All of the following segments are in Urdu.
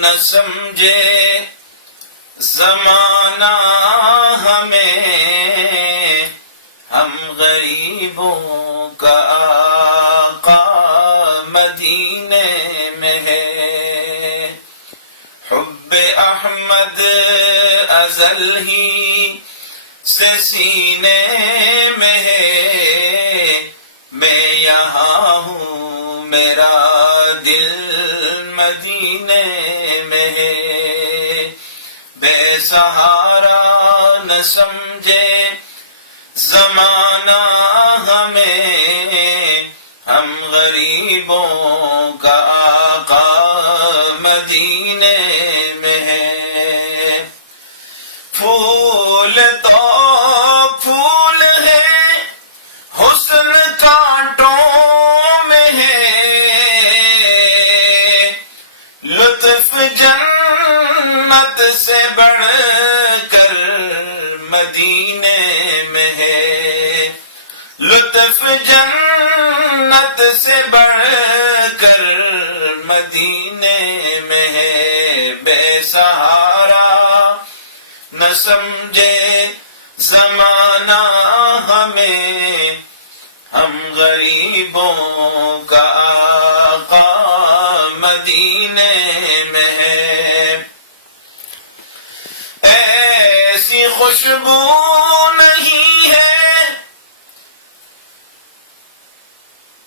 نہ سمجھے زمانہ ہمیں، ہم غریبوں کا آقا مدینے میں ہے۔ حب احمد ازل ہی سے سینے میں ہے، میں یہاں ہوں میرا دل مدینے میں ہے۔ بے سہارا نہ سمجھے زمانہ ہمیں، ہم غریبوں کا آقا مدینے میں ہے۔ پھول تو پھول ہے، حسن کانٹوں میں ہے، لطف جنت سے بڑھ کر مدینے میں ہے، لطف جنت سے بڑھ کر مدینے میں ہے۔ بے سہارا نہ سمجھے زمانہ ہمیں، ہم غریبوں کا آقا مدینے میں ہے۔ ایسی خوشبو نہیں ہے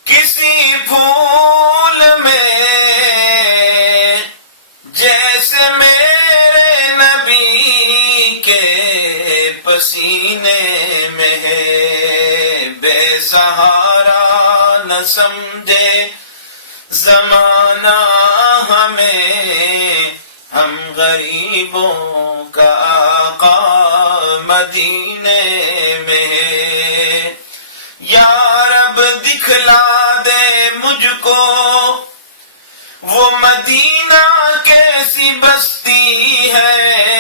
کسی پھول میں، جیسے میرے نبی کے پسینے میں ہے۔ بے سہارا نہ سمجھے زمانہ ہمیں، ہم غریبوں کا آقا مدینے میں ہے۔ یا رب دکھلا دے مجھ کو وہ مدینہ کیسی بستی ہے،